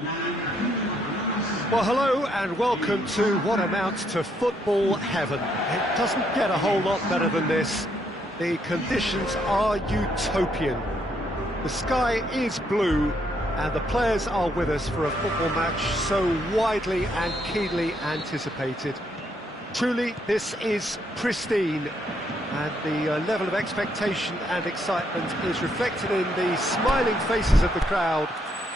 Well, hello and welcome to what amounts to football heaven. It doesn't get a whole lot better than this. The conditions are utopian. The sky is blue and the players are with us for a football match so widely and keenly anticipated. Truly, this is pristine, and the level of expectation and excitement is reflected in the smiling faces of the crowd.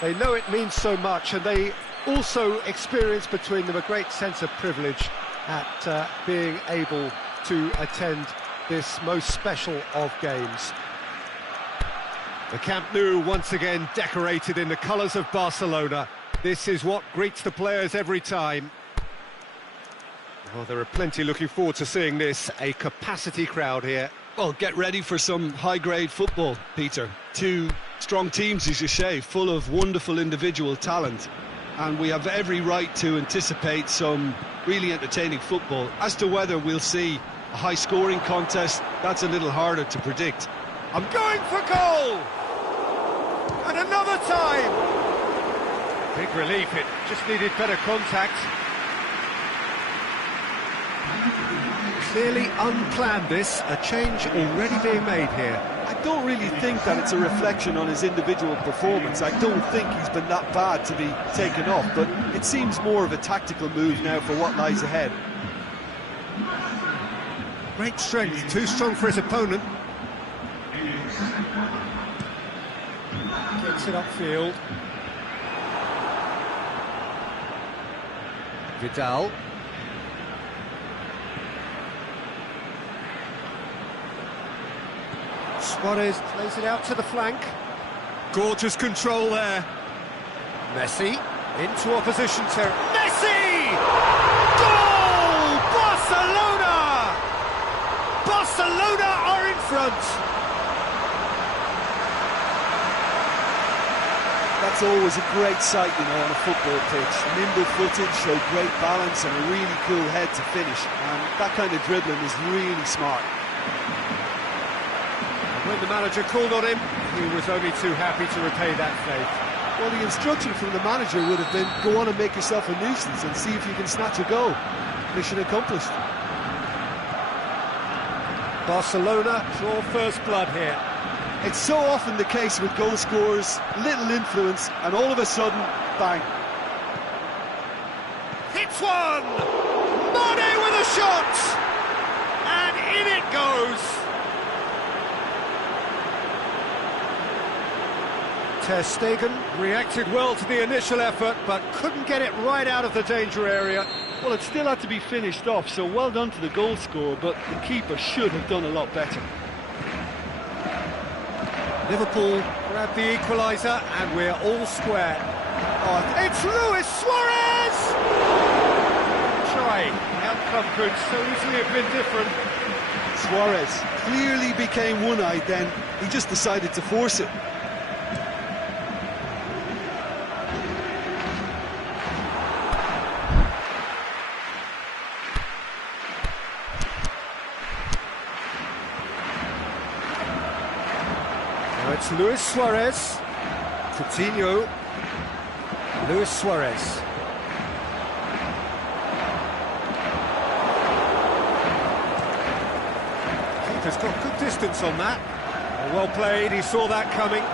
They know it means so much, and they also experience between them a great sense of privilege at being able to attend this most special of games. The Camp Nou once again decorated in the colours of Barcelona. This is what greets the players every time. Well, there are plenty looking forward to seeing this, a capacity crowd here. Well, get ready for some high-grade football, Peter. Two strong teams, as you say, full of wonderful individual talent. And we have every right to anticipate some really entertaining football. As to whether we'll see a high-scoring contest, that's a little harder to predict. I'm going for goal! And another time! Big relief, it just needed better contact. Clearly unplanned this, a change already being made here. I don't really think that it's a reflection on his individual performance. I don't think he's been that bad to be taken off, but it seems more of a tactical move now for what lies ahead. Great strength, too strong for his opponent. Gets it upfield. Vidal. Suarez plays it out to the flank. Gorgeous control there. Messi into opposition territory. Messi! Goal! Barcelona! Barcelona are in front. That's always a great sight, you know, on a football pitch. Nimble-footed, show great balance and a really cool head to finish. And that kind of dribbling is really smart. When the manager called on him, he was only too happy to repay that faith. Well, the instruction from the manager would have been, go on and make yourself a nuisance and see if you can snatch a goal. Mission accomplished. Barcelona draw first blood here. It's so often the case with goal scorers, little influence, and all of a sudden, bang. Hits one! Mane with a shot! And in it goes! Ter Stegen reacted well to the initial effort, but couldn't get it right out of the danger area. Well, it still had to be finished off, so well done to the goal scorer, but the keeper should have done a lot better. Liverpool grab the equaliser, and we're all square. Oh, it's Luis Suarez! Try. The outcome could so easily have been different. Suarez clearly became one-eyed then. He just decided to force it. It's Luis Suarez, Coutinho, Luis Suarez. Keeper's got good distance on that. Well played, he saw that coming.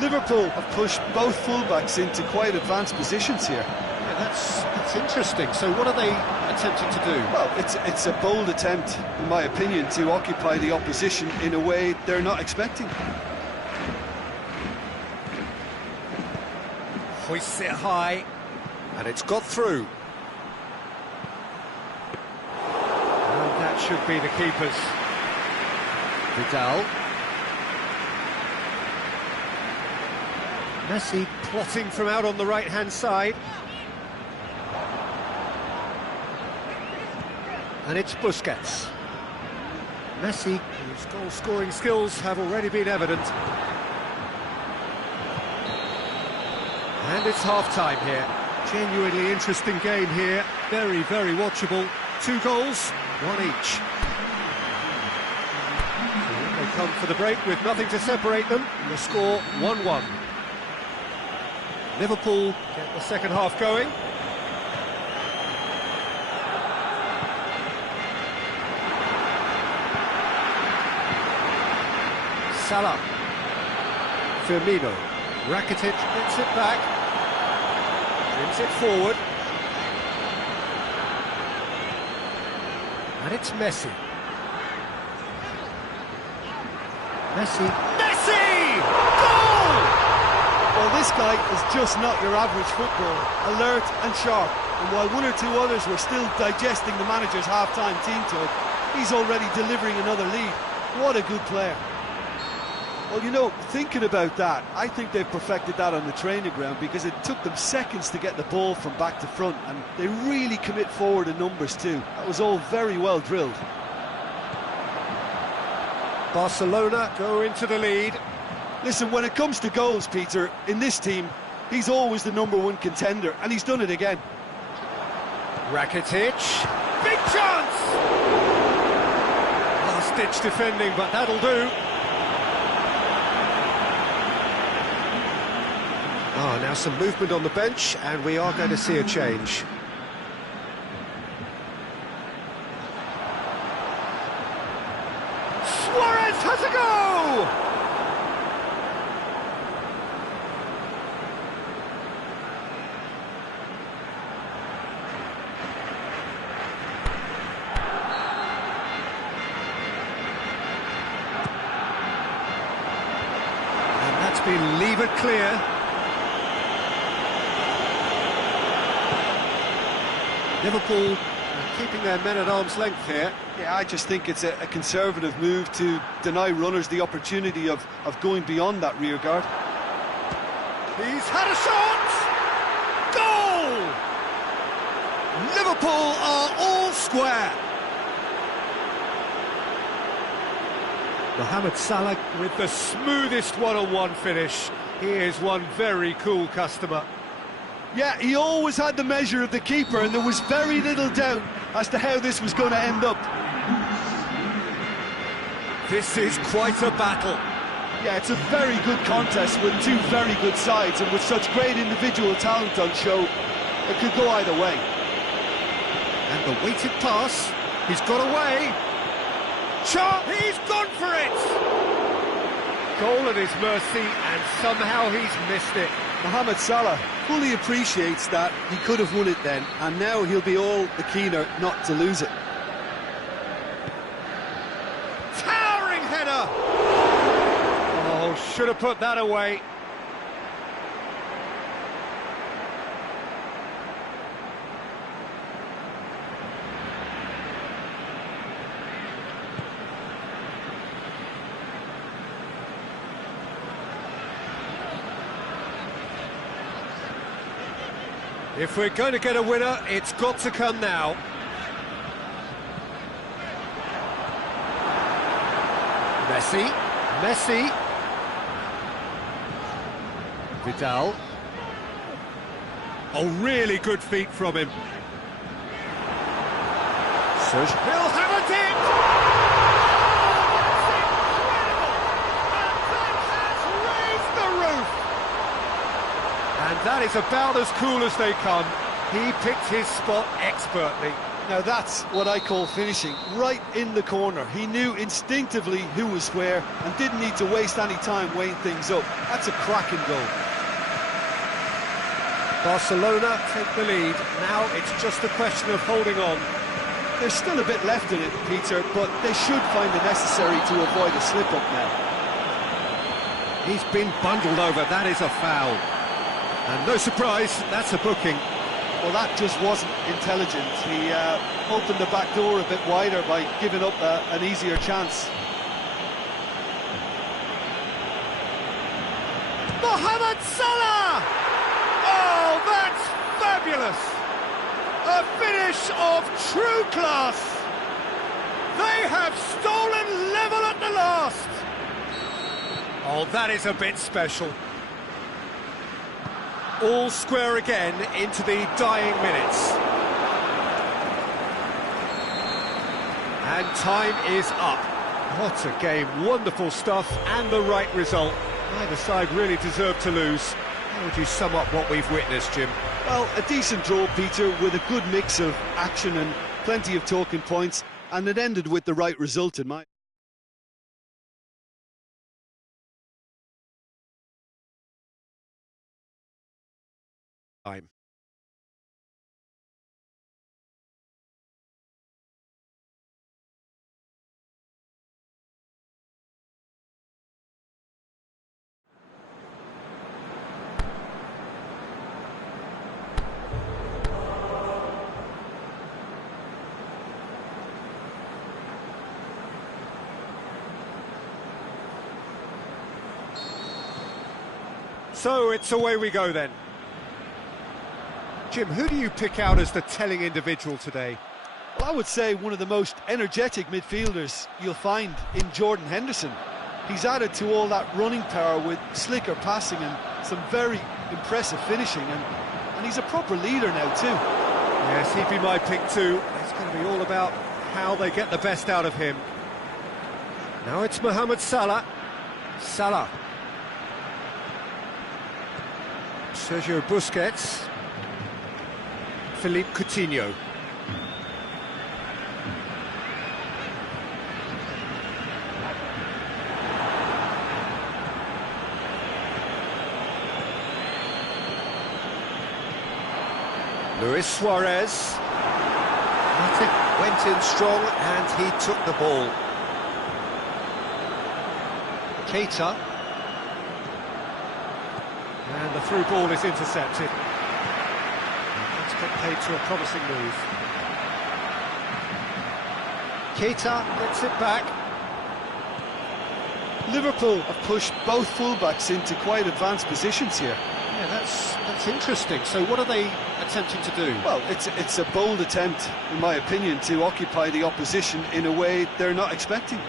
Liverpool have pushed both fullbacks into quite advanced positions here. Yeah, that's interesting. So what are they attempting to do? Well, it's a bold attempt, in my opinion, to occupy the opposition in a way they're not expecting. Hoists it high, and it's got through. And that should be the keeper's. Vidal. Messi plotting from out on the right-hand side. And it's Busquets. Messi, whose goal-scoring skills have already been evident. And it's half-time here. Genuinely interesting game here. Very, very watchable. 2 goals, 1 each. They come for the break with nothing to separate them. The score 1-1. Liverpool get the second half going. Salah. Firmino. Rakitic gets it back. Brings it forward. And it's Messi. Messi! Goal! Well, this guy is just not your average footballer, alert and sharp. And while one or two others were still digesting the manager's half-time team talk, he's already delivering another lead. What a good player. Well, you know, thinking about that, I think they've perfected that on the training ground because it took them seconds to get the ball from back to front, and they really commit forward in numbers too. That was all very well drilled. Barcelona go into the lead. Listen, when it comes to goals, Peter, in this team, he's always the #1 contender, and he's done it again. Rakitic. Big chance! Last-ditch defending, but that'll do. Now some movement on the bench, and we are going to see a change. Suarez has a go! And that's been levered clear. Liverpool are keeping their men at arm's length here. Yeah, I just think it's a conservative move to deny runners the opportunity of going beyond that rear guard. He's had a shot! Goal! Liverpool are all square. Mohamed Salah with the smoothest one-on-one finish. He is one very cool customer. Yeah, he always had the measure of the keeper, and there was very little doubt as to how this was going to end up. This is quite a battle. Yeah, it's a very good contest with two very good sides, and with such great individual talent on show, it could go either way. And the weighted pass, he's got away. Shot, he's gone for it! Goal at his mercy, and somehow he's missed it. Mohamed Salah fully appreciates that he could have won it then, and now he'll be all the keener not to lose it. Towering header! Oh, should have put that away. If we're going to get a winner, it's got to come now. Messi. Vidal. Oh, really good feet from him. Serge. He'll have it in! And that is about as cool as they come. He picked his spot expertly. Now that's what I call finishing, right in the corner. He knew instinctively who was where and didn't need to waste any time weighing things up. That's a cracking goal. Barcelona take the lead. Now it's just a question of holding on. There's still a bit left in it, Peter, but they should find it necessary to avoid a slip-up now. He's been bundled over, that is a foul. And no surprise, that's a booking. Well, that just wasn't intelligent. He opened the back door a bit wider by giving up an easier chance. Mohamed Salah! Oh, that's fabulous! A finish of true class! They have stolen level at the last! Oh, that is a bit special. All square again into the dying minutes. And time is up. What a game, wonderful stuff and the right result. Neither side really deserved to lose. How would you sum up what we've witnessed, Jim? Well, a decent draw, Peter, with a good mix of action and plenty of talking points, and it ended with the right result in my... time. So it's away we go then. Jim, who do you pick out as the telling individual today? Well, I would say one of the most energetic midfielders you'll find in Jordan Henderson. He's added to all that running power with slicker passing and some very impressive finishing, and he's a proper leader now too. Yes, he'd be my pick too. It's going to be all about how they get the best out of him. Now it's Mohamed Salah. Salah. Sergio Busquets. Philippe Coutinho. Luis Suarez. Matic went in strong and he took the ball. Keita. And the through ball is intercepted. Let's get paid to a promising move. Keita gets it back. Liverpool have pushed both fullbacks into quite advanced positions here. Yeah, that's interesting. So what are they attempting to do? Well, it's a bold attempt, in my opinion, to occupy the opposition in a way they're not expecting.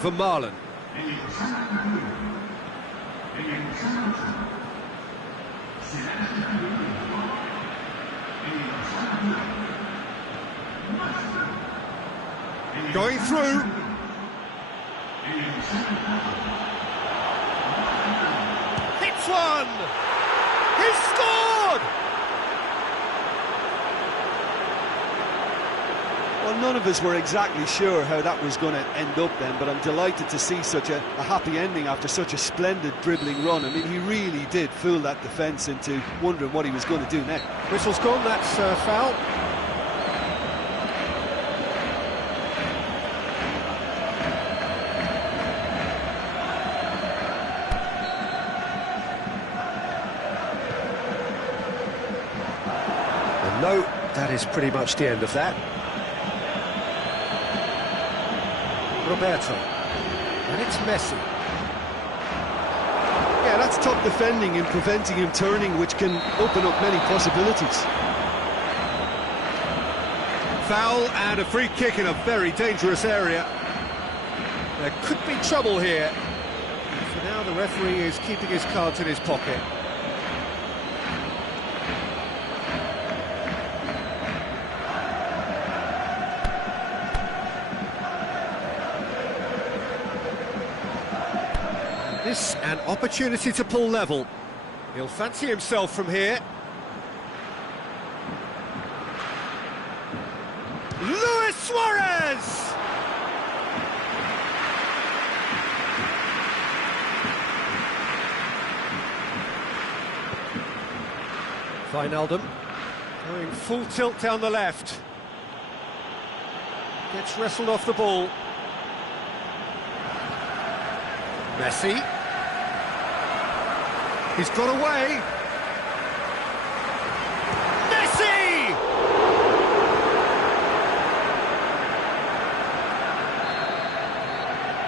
Vermaelen. Going through. Hits one! He's scored! Well, none of us were exactly sure how that was going to end up then, but I'm delighted to see such a happy ending after such a splendid dribbling run. I mean, he really did fool that defence into wondering what he was going to do next. Whistle's gone, that's foul. And no, that is pretty much the end of that. Roberto, and it's Messi. Yeah, that's top defending and preventing him turning, which can open up many possibilities. Foul and a free kick in a very dangerous area. There could be trouble here. For now, the referee is keeping his cards in his pocket. This an opportunity to pull level. He'll fancy himself from here. Luis Suarez! Wijnaldum going full tilt down the left. Gets wrestled off the ball. Messi. He's got away. Messi!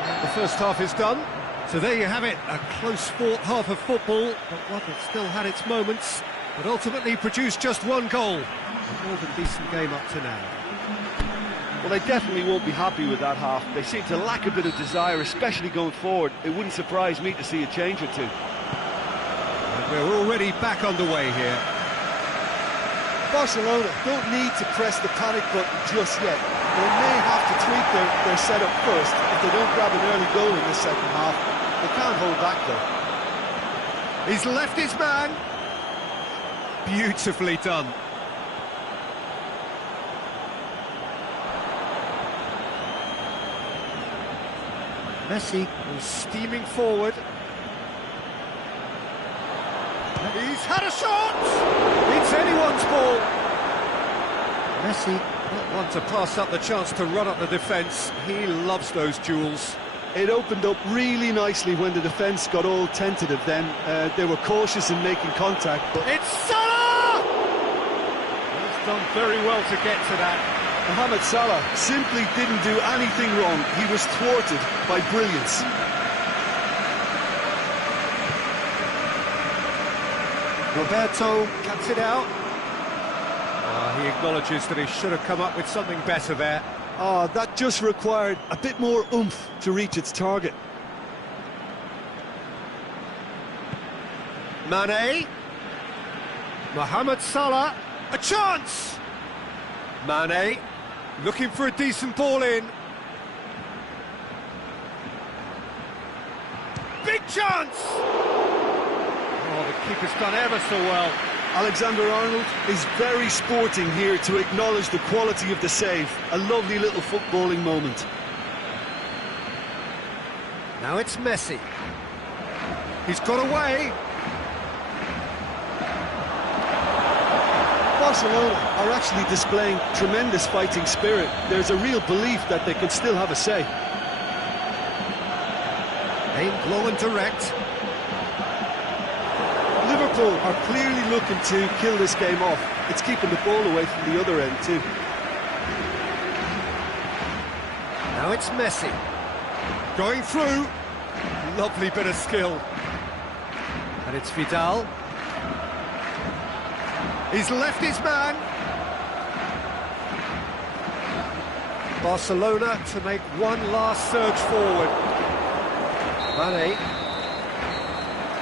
And the first half is done. So there you have it, a close-fought half of football, but one that still had its moments, but ultimately produced just one goal. A more than decent game up to now. Well, they definitely won't be happy with that half. They seem to lack a bit of desire, especially going forward. It wouldn't surprise me to see a change or two. And we're already back underway here. Barcelona don't need to press the panic button just yet. They may have to tweak their setup first if they don't grab an early goal in the second half. They can't hold back, though. He's left his man. Beautifully done. Messi was steaming forward. He's had a shot! It's anyone's ball. Messi, not one to pass up the chance to run up the defence. He loves those duels. It opened up really nicely when the defence got all tentative then. They were cautious in making contact, but... It's Salah! He's done very well to get to that. Mohamed Salah simply didn't do anything wrong. He was thwarted by brilliance. Roberto cuts it out. He acknowledges that he should have come up with something better there. That just required a bit more oomph to reach its target. Mane. Mohamed Salah. A chance! Mane. Looking for a decent ball in. Big chance! Oh, the keeper's done ever so well. Alexander-Arnold is very sporting here to acknowledge the quality of the save. A lovely little footballing moment. Now it's Messi. He's got away. Barcelona are actually displaying tremendous fighting spirit. There's a real belief that they can still have a say. Aimed low and direct. Liverpool are clearly looking to kill this game off. It's keeping the ball away from the other end too. Now it's Messi. Going through. Lovely bit of skill. And it's Vidal. He's left his man. Barcelona to make one last surge forward. Mane.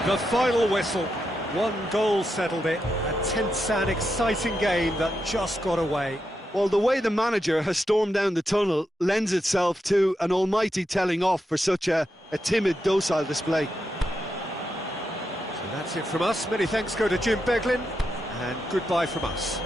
The final whistle. One goal settled it. A tense and exciting game that just got away. Well, the way the manager has stormed down the tunnel lends itself to an almighty telling off for such a timid, docile display. So that's it from us. Many thanks go to Jim Beglin. And goodbye from us.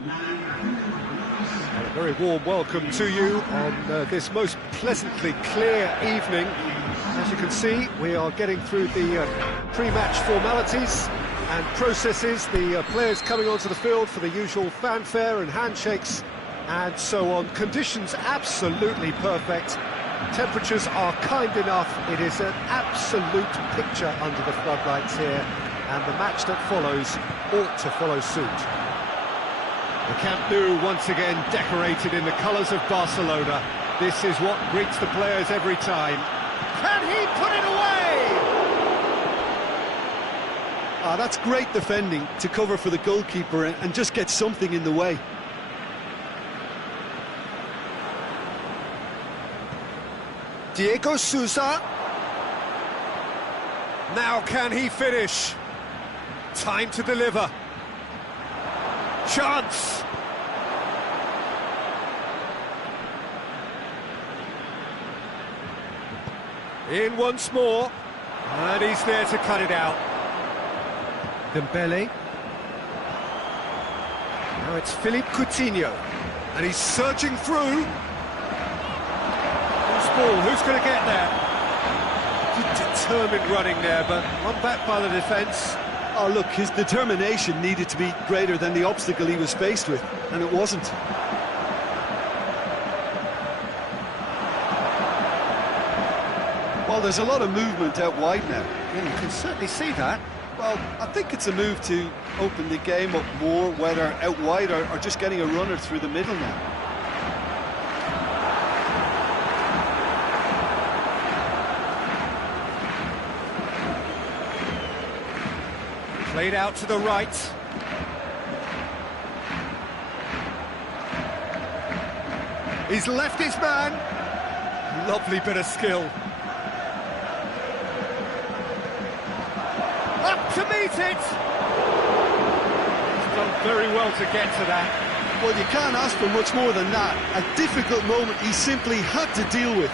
A very warm welcome to you on this most pleasantly clear evening. As you can see, we are getting through the pre-match formalities and processes, the players coming onto the field for the usual fanfare and handshakes and so on. Conditions absolutely perfect. Temperatures are kind enough. It is an absolute picture under the floodlights here, and the match that follows ought to follow suit. The Camp Nou once again decorated in the colours of Barcelona. This is what greets the players every time. Can he put it away? That's great defending to cover for the goalkeeper and just get something in the way. Diego Sousa. Now can he finish? Time to deliver. Chance. In once more. And he's there to cut it out. Dembele. Now it's Philippe Coutinho. And he's surging through. Ball. Who's going to get there? Determined running there, but one back by the defence. Oh, look, his determination needed to be greater than the obstacle he was faced with, and it wasn't. Well, there's a lot of movement out wide now. Yeah, you can certainly see that. Well, I think it's a move to open the game up more, whether out wide or just getting a runner through the middle now. Played out to the right. He's left his man. Lovely bit of skill. Up to meet it. He's done very well to get to that. Well, you can't ask for much more than that. A difficult moment he simply had to deal with.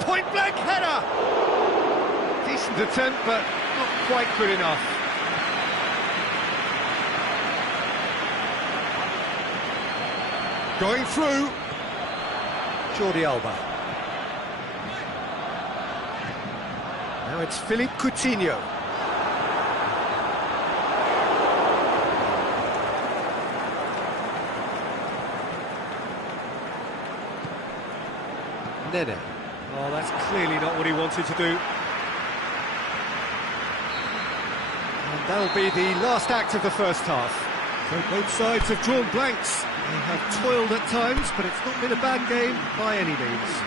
Point-blank header! Decent attempt, but not quite good enough. Going through. Jordi Alba. Now it's Philippe Coutinho. Nene. Oh, that's clearly not what he wanted to do. And that'll be the last act of the first half. So both sides have drawn blanks. They have toiled at times, but it's not been a bad game by any means.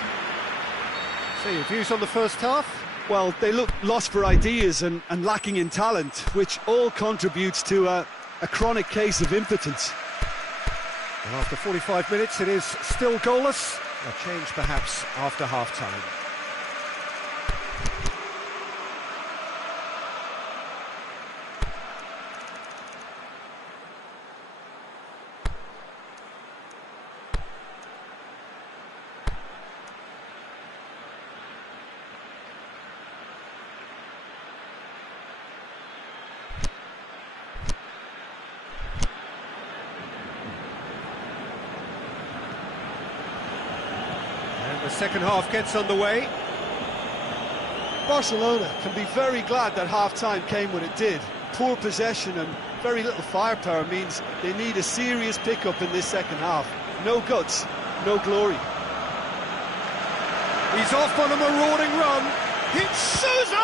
So your views on the first half? Well, they look lost for ideas and lacking in talent, which all contributes to a chronic case of impotence. And after 45 minutes, it is still goalless. A change perhaps after half-time. The second half gets underway. Barcelona can be very glad that half-time came when it did. Poor possession and very little firepower means they need a serious pickup in this second half. No guts, no glory. He's off on a marauding run. It's Sousa!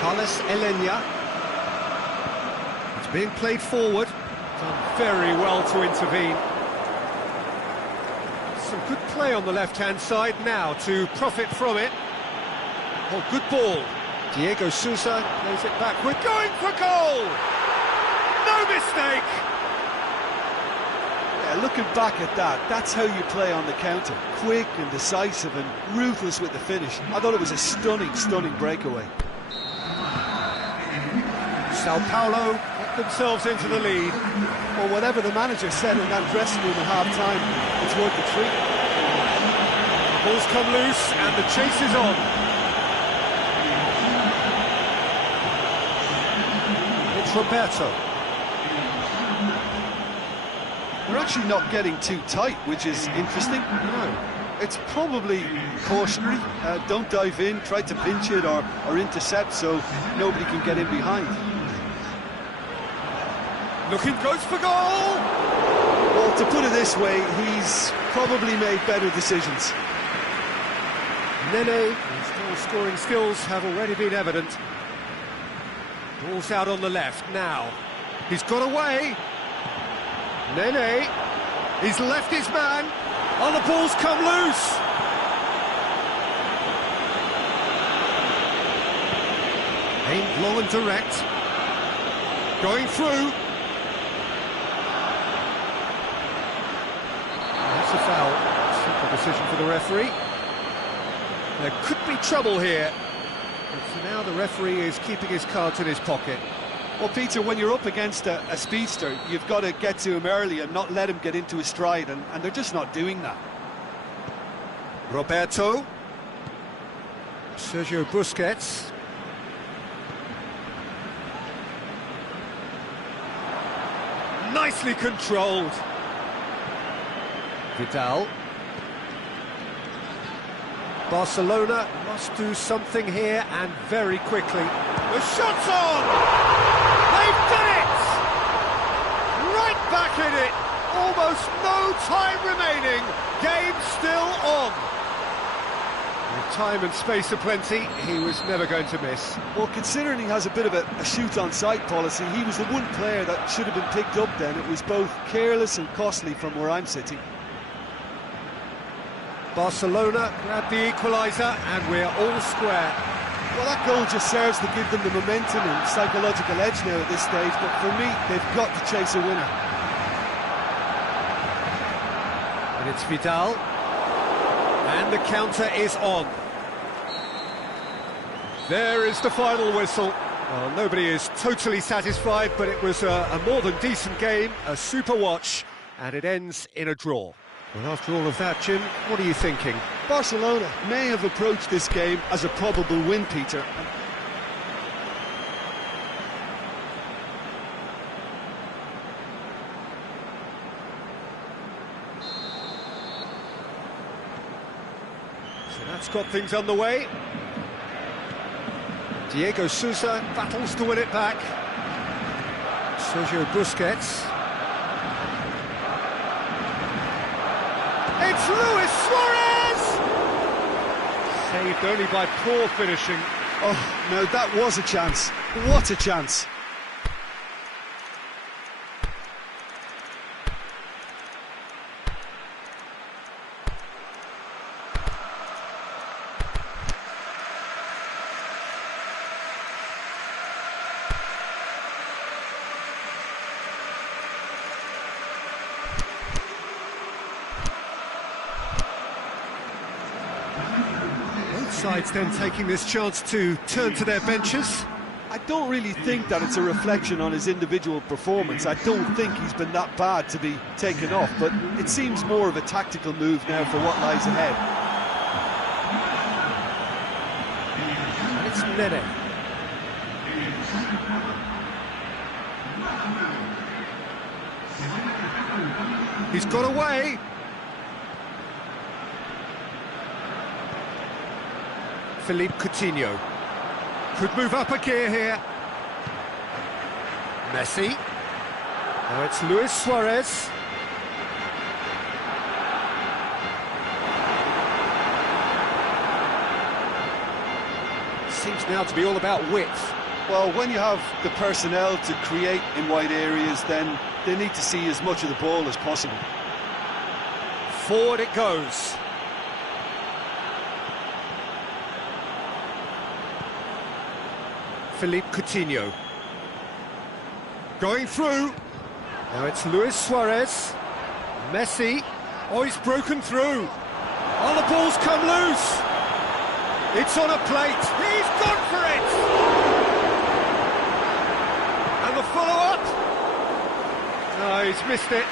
Carlos Elena. It's being played forward. Done very well to intervene. Some good play on the left-hand side now to profit from it. Oh, good ball. Diego Sousa plays it back. We're going for goal! No mistake! Yeah, looking back at that, that's how you play on the counter. Quick and decisive and ruthless with the finish. I thought it was a stunning, stunning breakaway. Sao Paulo get themselves into the lead. Well, whatever the manager said in that dressing room at half-time, it's worth the treat. The ball's come loose and the chase is on. It's Roberto. They're actually not getting too tight, which is interesting. No. It's probably cautionary. Don't dive in, try to pinch it or intercept so nobody can get in behind. Looking, goes for goal! Well, to put it this way, he's probably made better decisions. Nene, his goal-scoring skills have already been evident. Ball's out on the left now. He's got away. Nene, he's left his man. Oh, the ball's come loose. Aimed low and direct. Going through. That's a foul. Simple decision for the referee. There could be trouble here. But for now, the referee is keeping his cards in his pocket. Well, Peter, when you're up against a speedster, you've got to get to him early and not let him get into his stride, and they're just not doing that. Roberto. Sergio Busquets. Nicely controlled. Vidal. Barcelona must do something here, and very quickly. The shot's on! They've done it! Right back in it! Almost no time remaining. Game still on. With time and space aplenty, he was never going to miss. Well, considering he has a bit of a shoot-on-sight policy, he was the one player that should have been picked up then. It was both careless and costly from where I'm sitting. Barcelona grab the equaliser, and we're all square. Well, that goal just serves to give them the momentum and psychological edge now at this stage, but for me, they've got to chase a winner. And it's Vidal. And the counter is on. There is the final whistle. Well, nobody is totally satisfied, but it was a more than decent game, a super watch, and it ends in a draw. Well, after all of that, Jim, what are you thinking? Barcelona may have approached this game as a probable win, Peter. So that's got things underway. Diego Sousa battles to win it back. Sergio Busquets. It's Luis Suarez! Saved only by poor finishing. Oh, no, that was a chance. What a chance. Sides then taking this chance to turn to their benches. I don't really think that it's a reflection on his individual performance. I don't think he's been that bad to be taken off, but it seems more of a tactical move now for what lies ahead. And it's Nene. He's got away. Philippe Coutinho could move up a gear here. Messi. Now it's Luis Suarez. Seems now to be all about width. Well, when you have the personnel to create in wide areas, then they need to see as much of the ball as possible. Forward it goes. Philippe Coutinho. Going through. Now it's Luis Suarez. Messi. Oh, he's broken through. Oh, the ball's come loose. It's on a plate. He's gone for it. And the follow-up. No, he's missed it.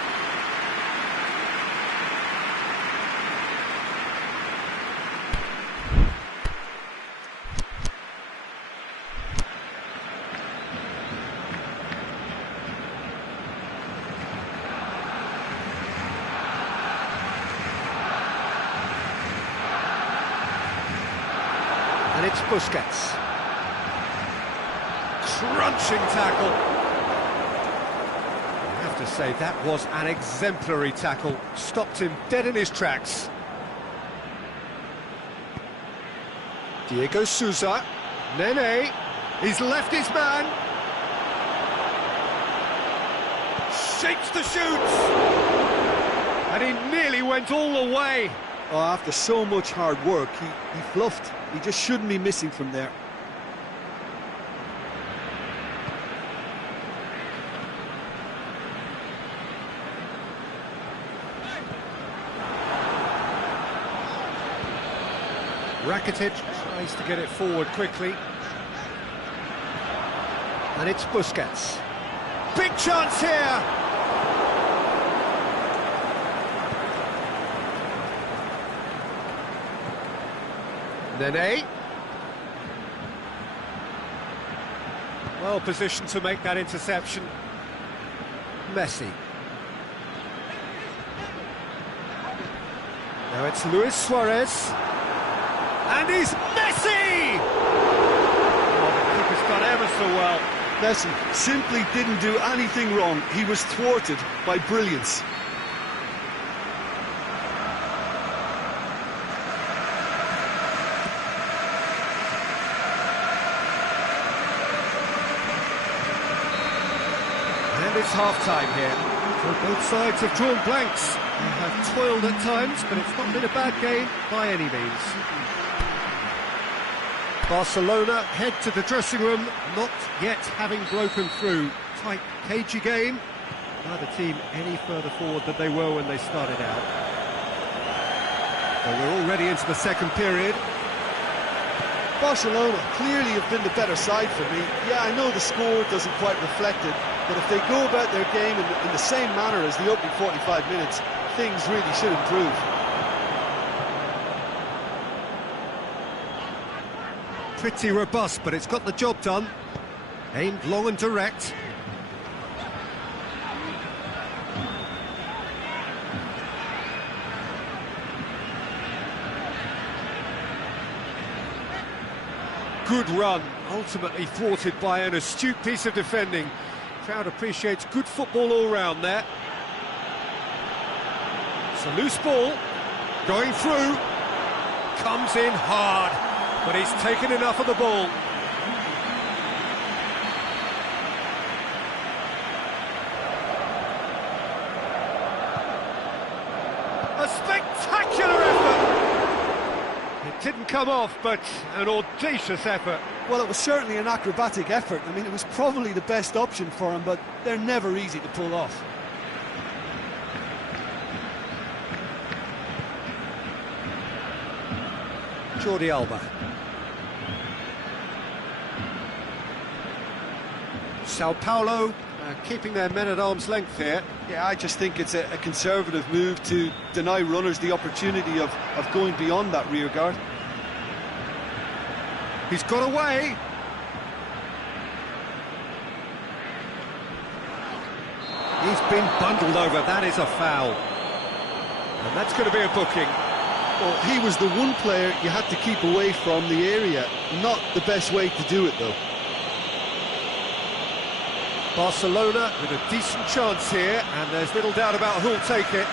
And it's Busquets. Crunching tackle. I have to say, that was an exemplary tackle. Stopped him dead in his tracks. Diego Souza. Nene. He's left his man. Shapes the shoots. And he nearly went all the way. Oh, after so much hard work, he fluffed. He just shouldn't be missing from there. Rakitic tries to get it forward quickly. And it's Busquets. Big chance here! Nene. Well positioned to make that interception. Messi. Now it's Luis Suarez. And he's Messi! Oh, the keeper's done ever so well. Messi simply didn't do anything wrong. He was thwarted by brilliance. And it's half-time here. So both sides have drawn blanks. They have toiled at times, but it's not been a bad game by any means. Barcelona head to the dressing room, not yet having broken through. Tight, cagey game. Neither team any further forward than they were when they started out. Well, we're already into the second period. Barcelona clearly have been the better side for me. Yeah, I know the score doesn't quite reflect it, but if they go about their game in the same manner as the opening 45 minutes, things really should improve. Pretty robust, but it's got the job done. Aimed long and direct. Good run, ultimately thwarted by an astute piece of defending. Crowd appreciates good football all round there. It's a loose ball, going through, comes in hard. But he's taken enough of the ball. A spectacular effort! It didn't come off, but an audacious effort. Well, it was certainly an acrobatic effort. I mean, it was probably the best option for him, but they're never easy to pull off. Jordi Alba. Sao Paulo keeping their men at arm's length here. Yeah, I just think it's a conservative move to deny runners the opportunity of going beyond that rear guard. He's got away. He's been bundled over. That is a foul. And that's going to be a booking. Well, he was the one player you had to keep away from the area. Not the best way to do it, though. Barcelona with a decent chance here, and there's little doubt about who'll take it.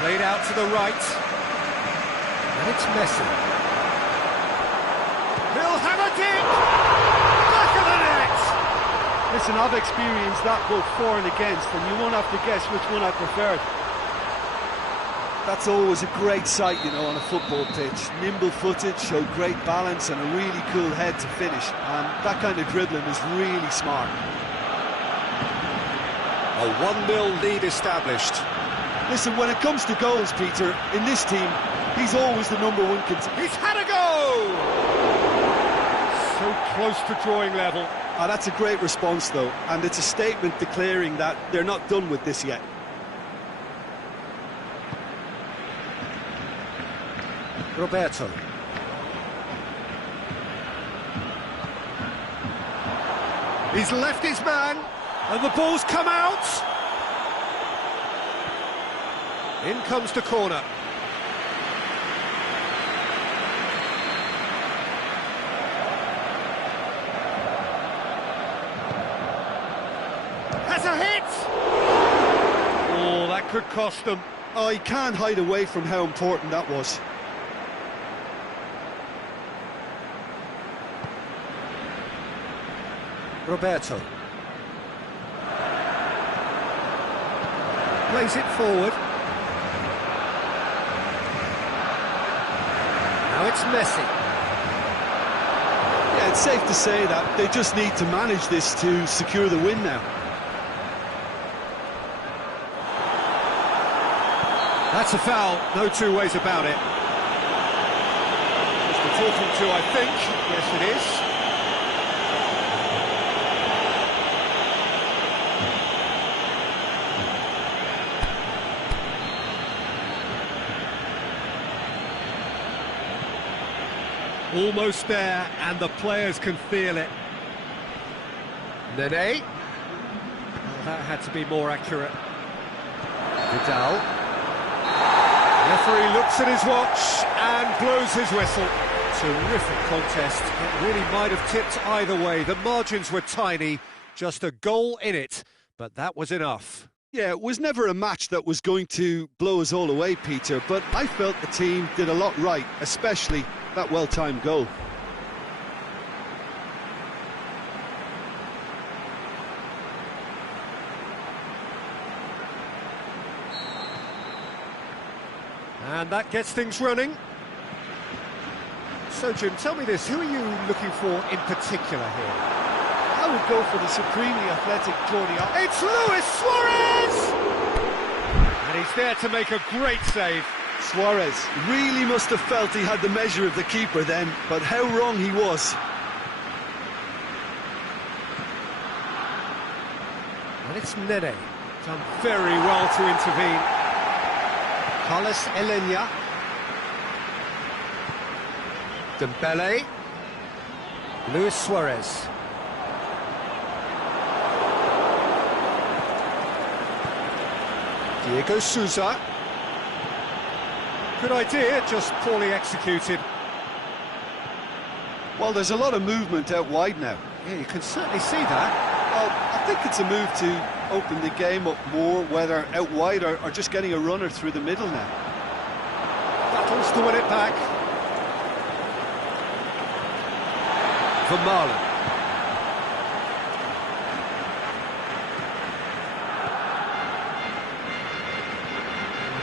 Played out to the right. And it's Messi. He'll have it in! Back of the net! Listen, I've experienced that both for and against, and you won't have to guess which one I preferred. That's always a great sight, you know, on a football pitch. Nimble-footed, showed great balance and a really cool head to finish. And that kind of dribbling is really smart. A 1-0 lead established. Listen, when it comes to goals, Peter, in this team, he's always the #1 contender. He's had a go! So close to drawing level. Oh, that's a great response, though, and it's a statement declaring that they're not done with this yet. Roberto. He's left his man, and the ball's come out. In comes the corner. Has a hit! Oh, that could cost them. Oh, he can't hide away from how important that was. Roberto. Plays it forward. Now it's Messi. Yeah, it's safe to say that they just need to manage this to secure the win now. That's a foul, no two ways about it. Just a talking to, I think. Yes, it is. Almost there, and the players can feel it. Nene. Well, that had to be more accurate. Vidal. Referee looks at his watch and blows his whistle. Terrific contest. It really might have tipped either way. The margins were tiny, just a goal in it, but that was enough. Yeah, it was never a match that was going to blow us all away, Peter, but I felt the team did a lot right, especially that well-timed goal. And that gets things running. So, Jim, tell me this, who are you looking for in particular here? I would go for the supremely athletic Jordi Alba. It's Luis Suarez! And he's there to make a great save. Suarez really must have felt he had the measure of the keeper then, but how wrong he was. And it's Nene. Done very well to intervene. Carlos Elena. Dembele. Luis Suarez. Diego Souza. Good idea, just poorly executed. Well, there's a lot of movement out wide now. Yeah, you can certainly see that. Well, I think it's a move to open the game up more, whether out wide or just getting a runner through the middle now. Battles to win it back. Vermaelen.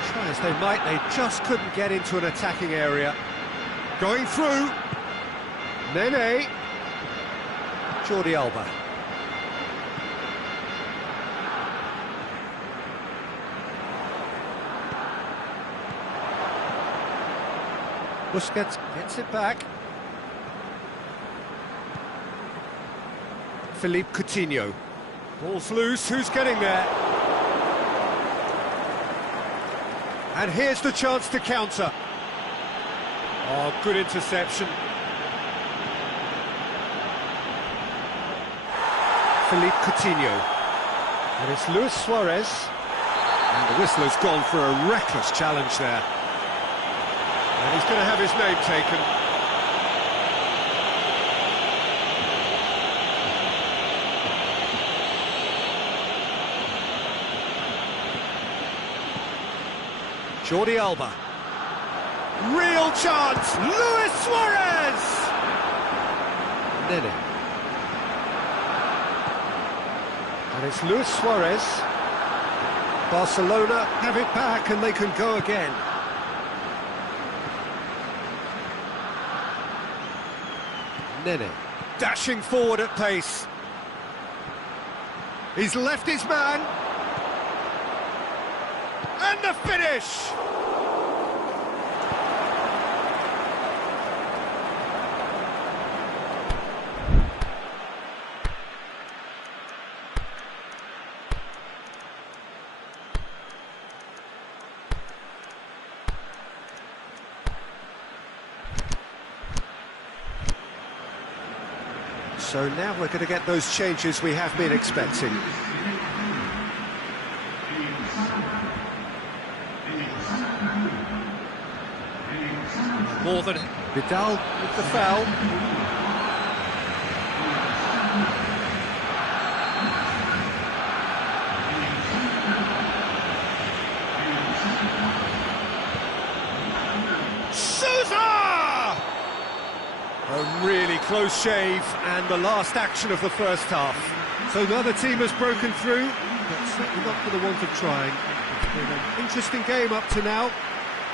Try as they might, they just couldn't get into an attacking area. Going through. Nene. Jordi Alba. Busquets gets it back. Philippe Coutinho. Ball's loose, who's getting there? And here's the chance to counter. Oh, good interception. Philippe Coutinho. And it's Luis Suarez. And the whistler's gone for a reckless challenge there. And he's going to have his name taken. Jordi Alba. Real chance! Luis Suarez! Nene. And it's Luis Suarez. Barcelona have it back and they can go again. Nene. Dashing forward at pace. He's left his man. And the finish! So now we're going to get those changes we have been expecting. More than Vidal with the foul. A really close shave, and the last action of the first half. So neither team has broken through, but certainly not for the want of trying. It's been an interesting game up to now,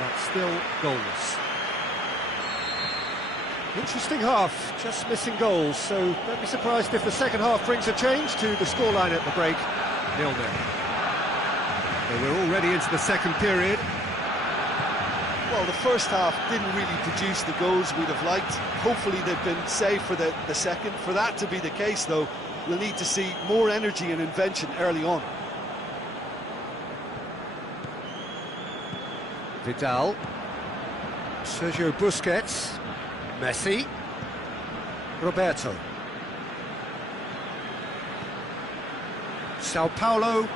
but still goalless. Interesting half, just missing goals, so don't be surprised if the second half brings a change to the scoreline at the break, 0-0. So we're already into the second period. Well, the first half didn't really produce the goals we'd have liked. Hopefully they've been saved for the second. For that to be the case, though, we'll need to see more energy and invention early on. Vidal, Sergio Busquets, Messi, Roberto. Sao Paulo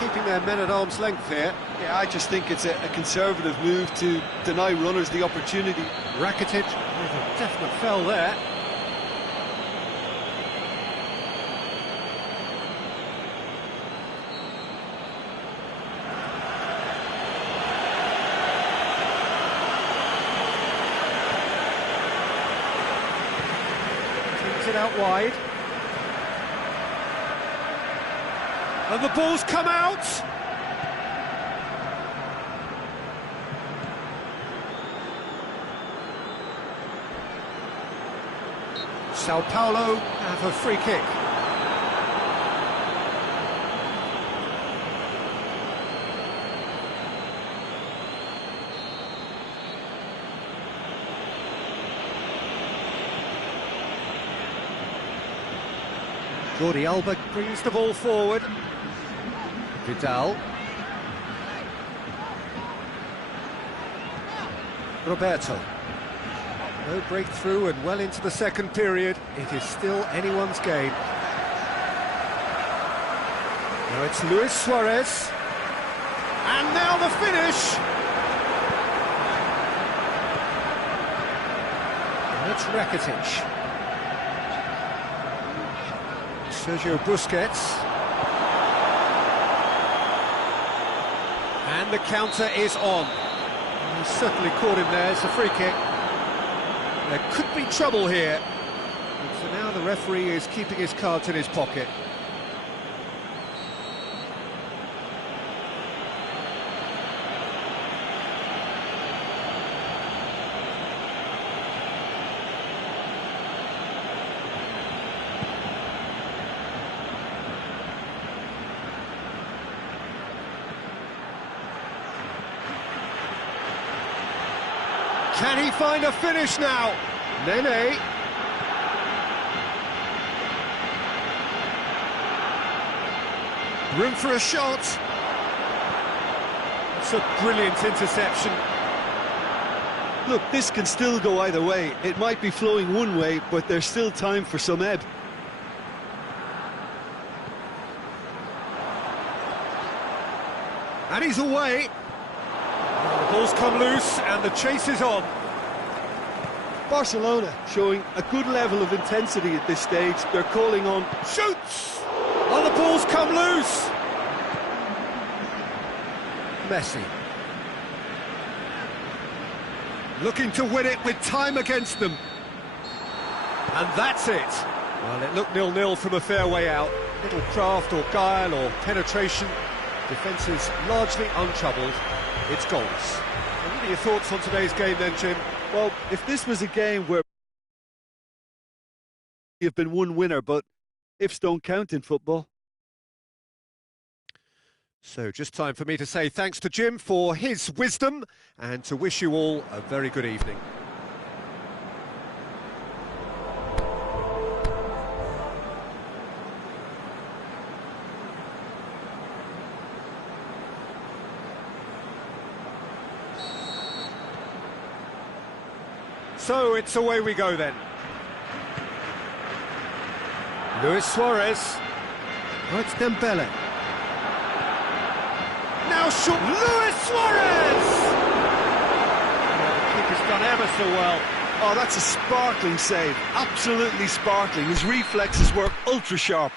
keeping their men at arm's length here. Yeah, I just think it's a conservative move to deny runners the opportunity. Rakitic with a definite foul there. Takes it out wide. And the ball's come out! Sao Paulo have a free kick. Jordi Alba brings the ball forward. Vidal. Roberto. No breakthrough and well into the second period. It is still anyone's game. Now it's Luis Suarez. And now the finish! And it's Rakitic. Sergio Busquets. And the counter is on. He's certainly caught him there. It's a free kick. There could be trouble here. And so now the referee is keeping his cards in his pocket. Can he find a finish now? Nene. Room for a shot. It's a brilliant interception. Look, this can still go either way. It might be flowing one way, but there's still time for some ebb. And he's away. The ball's come loose and the chase is on. Barcelona showing a good level of intensity at this stage. They're calling on shoots. Oh, the ball's come loose. Messi. Looking to win it with time against them. And that's it. Well, it looked 0-0 from a fair way out. Little craft or guile or penetration. Defence is largely untroubled. It's goals. And what are your thoughts on today's game then, Jim? Well, if this was a game where you've been one winner, but ifs don't count in football. So just time for me to say thanks to Jim for his wisdom and to wish you all a very good evening. So it's away we go then. Luis Suarez. Oh, it's Dembele. Now shoot, Luis Suarez! Oh, the keeper's done ever so well. Oh, that's a sparkling save, absolutely sparkling. His reflexes were ultra sharp.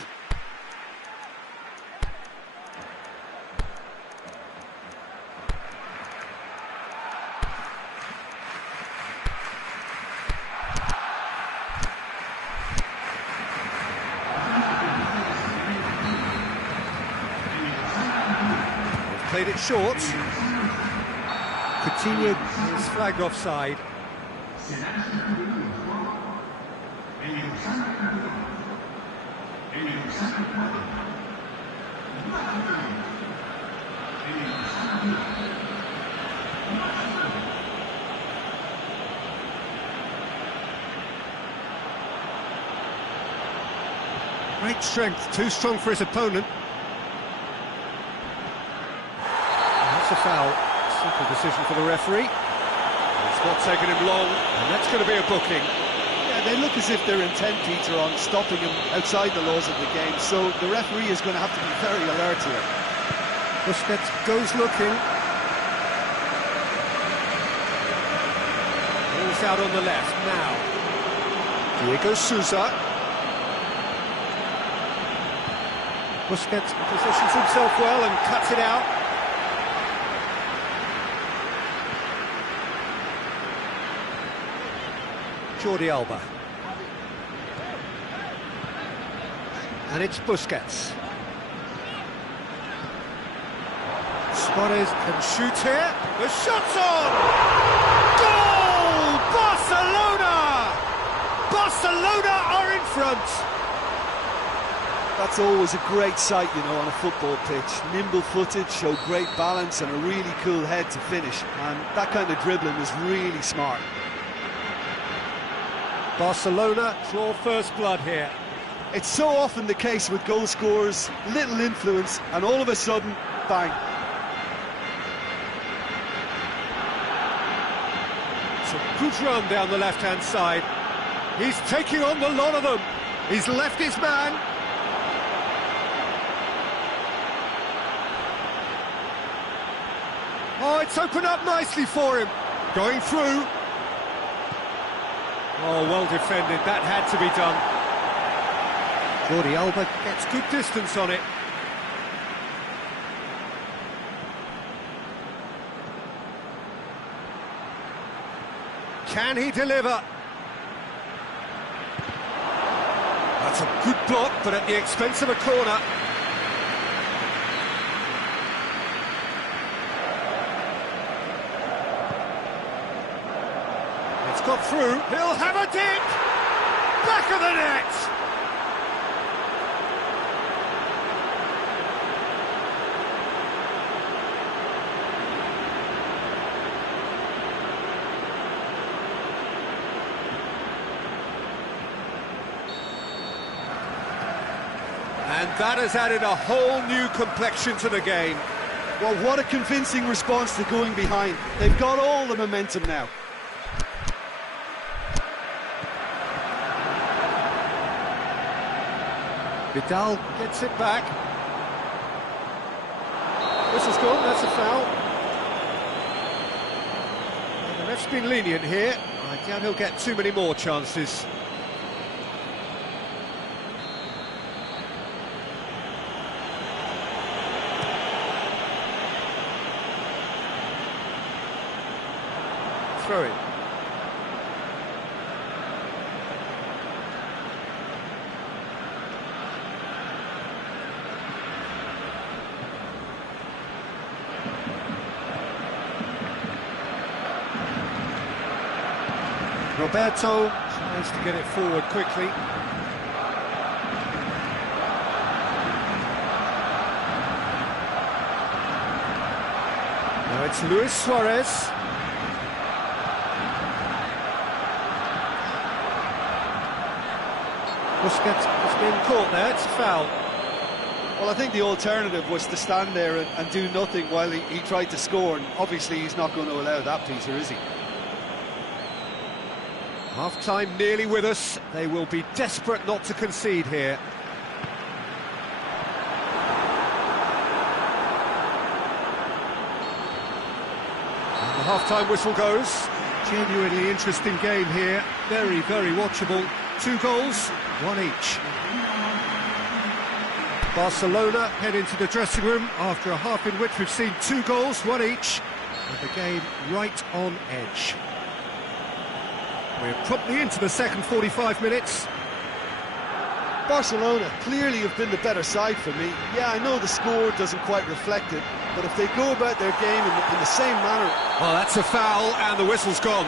Played it short. Coutinho is flagged offside. Great strength, too strong for his opponent. That's a foul. Simple decision for the referee. It's not taken him long, and that's going to be a booking. Yeah, they look as if they're intent, Peter, on stopping him outside the laws of the game, so the referee is going to have to be very alert here. Busquets goes looking. Ball's out on the left now. Diego Sousa. Busquets positions himself well and cuts it out. Jordi Alba. And it's Busquets. Suarez can shoot here. The shot's on! Goal! Barcelona! Barcelona are in front! That's always a great sight, you know, on a football pitch. Nimble-footed, show great balance and a really cool head to finish. And that kind of dribbling is really smart. Barcelona draw first blood here. It's so often the case with goal scorers, little influence, and all of a sudden, bang. It's a good run down the left-hand side. He's taking on the lot of them. He's left his man. Oh, it's opened up nicely for him. Going through. Oh, well defended. That had to be done. Jordi Alba gets good distance on it. Can he deliver? That's a good block, but at the expense of a corner. It's got through. He'll have a dip! Back of the net! And that has added a whole new complexion to the game. Well, what a convincing response to going behind. They've got all the momentum now. Vidal gets it back. This is good, that's a foul. And the ref's been lenient here. I doubt he'll get too many more chances. Throw it. Roberto tries to get it forward quickly. Now it's Luis Suarez. Busquets has been caught there, it's a foul. Well, I think the alternative was to stand there and do nothing while he tried to score, and obviously he's not going to allow that, Peter, is he? Half-time nearly with us. They will be desperate not to concede here. And the half-time whistle goes. Genuinely interesting game here. Very, very watchable. 2 goals, 1 each. Barcelona head into the dressing room after a half in which we've seen 2 goals, 1 each. And the game right on edge. We're promptly into the second 45 minutes. Barcelona clearly have been the better side for me. Yeah, I know the score doesn't quite reflect it, but if they go about their game in the same manner... Well, that's a foul, and the whistle's gone.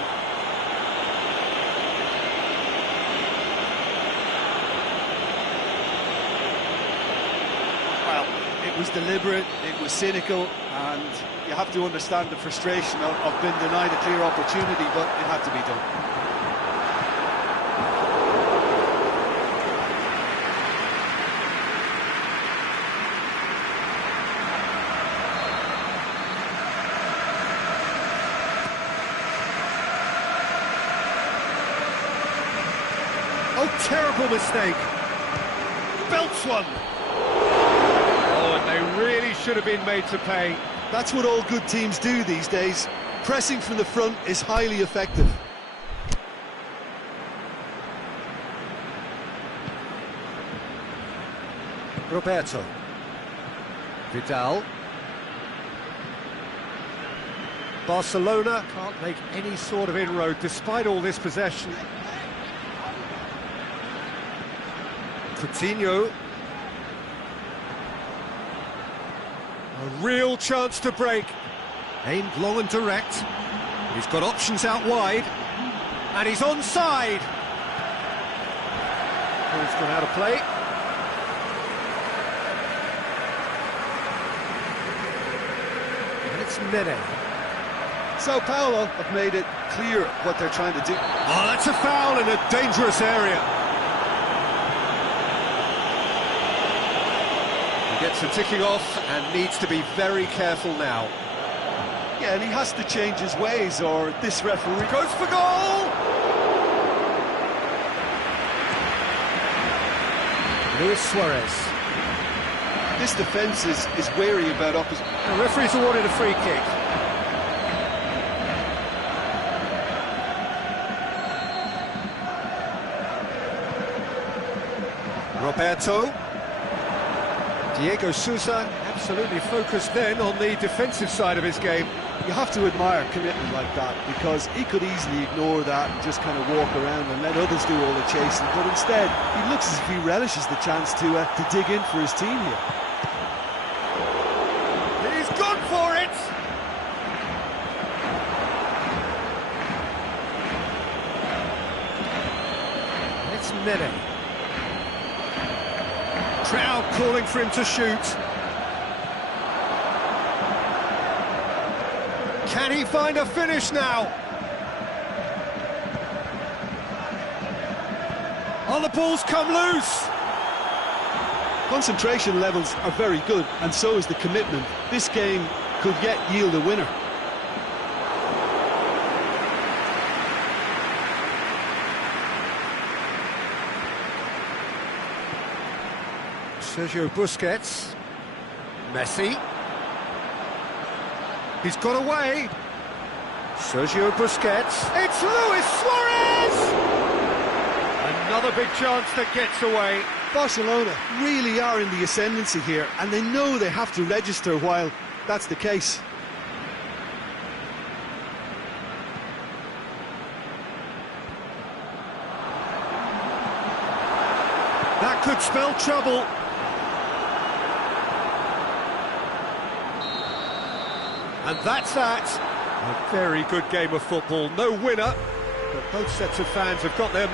Well, it was deliberate, it was cynical, and you have to understand the frustration of being denied a clear opportunity, but it had to be done. Oh, terrible mistake. Belts one. Oh, and they really should have been made to pay. That's what all good teams do these days. Pressing from the front is highly effective. Roberto. Vidal. Barcelona can't make any sort of inroad despite all this possession. Coutinho. A real chance to break. Aimed long and direct. He's got options out wide. And he's onside. Ball's gone out of play. And it's Mene. Sao Paulo have made it clear what they're trying to do. Oh, that's a foul in a dangerous area. Gets the ticking off and needs to be very careful now. Yeah, and he has to change his ways or this referee... Goes for goal! Luis Suarez. This defence is wary about opposition. The referee's awarded a free kick. Roberto. Diego Sousa absolutely focused then on the defensive side of his game. You have to admire commitment like that, because he could easily ignore that and just kind of walk around and let others do all the chasing, but instead he looks as if he relishes the chance to dig in for his team here. He's gone for it! It's Mene. Crowd calling for him to shoot. Can he find a finish now? Oh, the ball's come loose. Concentration levels are very good, and so is the commitment. This game could yet yield a winner. Sergio Busquets. Messi. He's got away. Sergio Busquets. It's Luis Suarez! Another big chance that gets away. Barcelona really are in the ascendancy here, and they know they have to register while that's the case. That could spell trouble. And that's that. A very good game of football. No winner, but both sets of fans have got their...